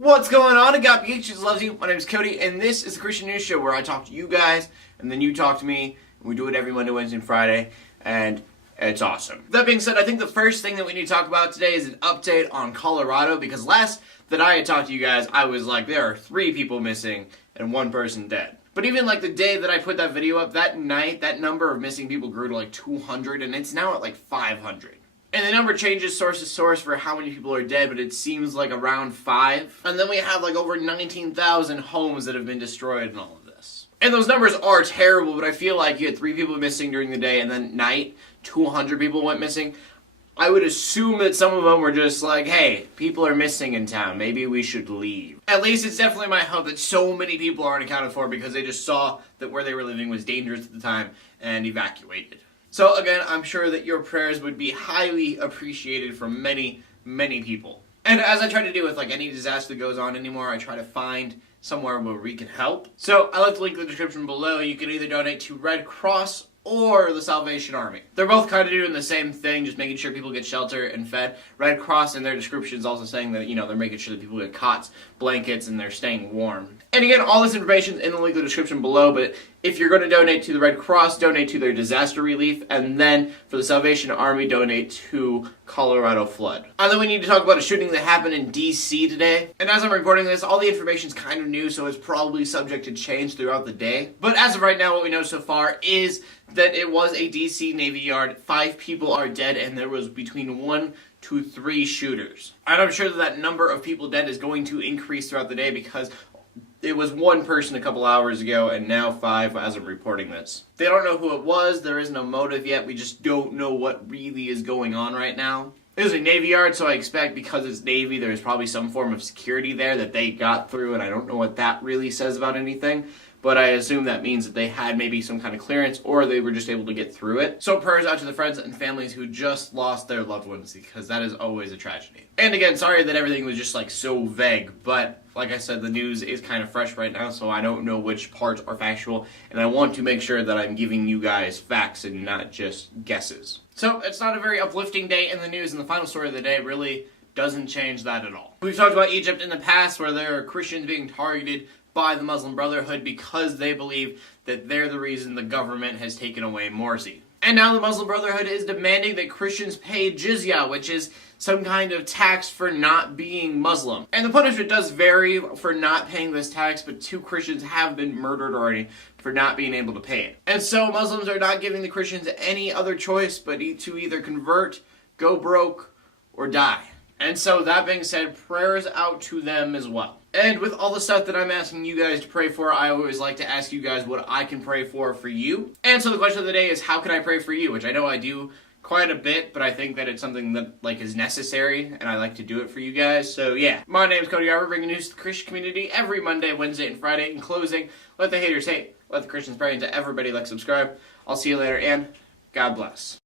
What's going on? Agape Geeks loves you. My name is Cody, and this is the Christian News Show where I talk to you guys, and then you talk to me. And we do it every Monday, Wednesday, and Friday, and it's awesome. That being said, I think the first thing that we need to talk about today is an update on Colorado, because last that I had talked to you guys, I was like, there are 3 people missing and 1 person dead. But even like the day that I put that video up, that night, that number of missing people grew to like 200, and it's now at like 500. And the number changes source to source for how many people are dead, but it seems like around 5. And then we have like over 19,000 homes that have been destroyed in all of this. And those numbers are terrible, but I feel like you had 3 people missing during the day, and then night, 200 people went missing. I would assume that some of them were just like, hey, people are missing in town, maybe we should leave. At least it's definitely my hope that so many people aren't accounted for because they just saw that where they were living was dangerous at the time and evacuated. So again, I'm sure that your prayers would be highly appreciated from many, many people. And as I try to do with like any disaster that goes on anymore, I try to find somewhere where we can help. So I left the link in the description below. You can either donate to Red Cross or the Salvation Army. They're both kind of doing the same thing, just making sure people get shelter and fed. Red Cross in their description is also saying that, they're making sure that people get cots, blankets, and they're staying warm. And again, all this information is in the link in the description below, but if you're going to donate to the Red Cross, donate to their disaster relief, and then for the Salvation Army, donate to Colorado flood. And then we need to talk about a shooting that happened in D.C. today. And as I'm recording this, all the information is kind of new, so it's probably subject to change throughout the day. But as of right now, what we know so far is that it was a D.C. Navy Yard. 5 people are dead, and there was between 1 to 3 shooters. And I'm sure that number of people dead is going to increase throughout the day because it was 1 person a couple hours ago, and now 5 as I'm reporting this. They don't know who it was. There is no motive yet. We just don't know what really is going on right now. It was a Navy Yard, so I expect because it's Navy, there's probably some form of security there that they got through, and I don't know what that really says about anything. But I assume that means that they had maybe some kind of clearance or they were just able to get through it. So prayers out to the friends and families who just lost their loved ones because that is always a tragedy. And again, sorry that everything was just like so vague, but like I said, the news is kind of fresh right now, so I don't know which parts are factual, and I want to make sure that I'm giving you guys facts and not just guesses. So it's not a very uplifting day in the news, and the final story of the day really doesn't change that at all. We've talked about Egypt in the past where there are Christians being targeted by the Muslim Brotherhood because they believe that they're the reason the government has taken away Morsi. And now the Muslim Brotherhood is demanding that Christians pay jizya, which is some kind of tax for not being Muslim. And the punishment does vary for not paying this tax, but 2 Christians have been murdered already for not being able to pay it. And so Muslims are not giving the Christians any other choice but to either convert, go broke, or die. And so that being said, prayers out to them as well. And with all the stuff that I'm asking you guys to pray for, I always like to ask you guys what I can pray for you. And so the question of the day is, how can I pray for you? Which I know I do quite a bit, but I think that it's something that is necessary, and I like to do it for you guys. So yeah, my name is Cody. We're bringing news to the Christian community every Monday, Wednesday, and Friday. In closing, let the haters hate, let the Christians pray, and to everybody, like, subscribe. I'll see you later, and God bless.